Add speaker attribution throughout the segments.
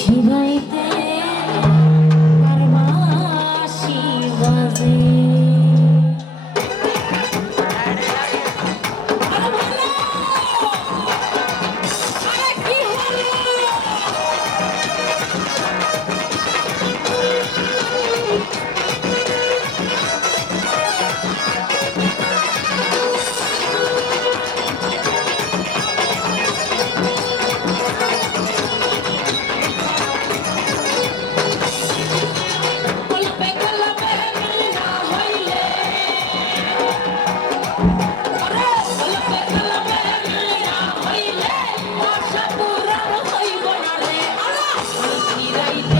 Speaker 1: শিবাইতে right there.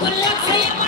Speaker 1: Let's hear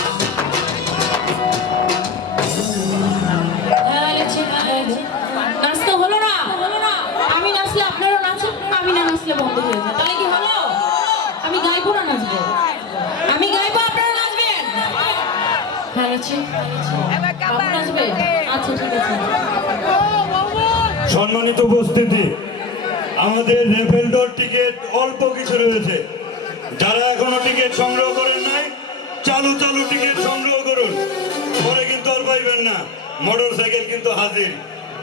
Speaker 2: সম্মানিত উপস্থিতি আমাদের রেফেল দল টিকিট অল্প কিছু রয়েছে। যারা এখনও টিকিট সংগ্রহ করেন নাই চালু চালু টিকিট সংগ্রহ করুন। পরে কিন্তু আর পাইবেন না। মোটর সাইকেল কিন্তু হাজির।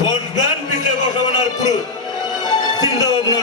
Speaker 2: বসবেন পিছিয়ে বসাবেন আর প্রুফ চিন্তা ভাবনা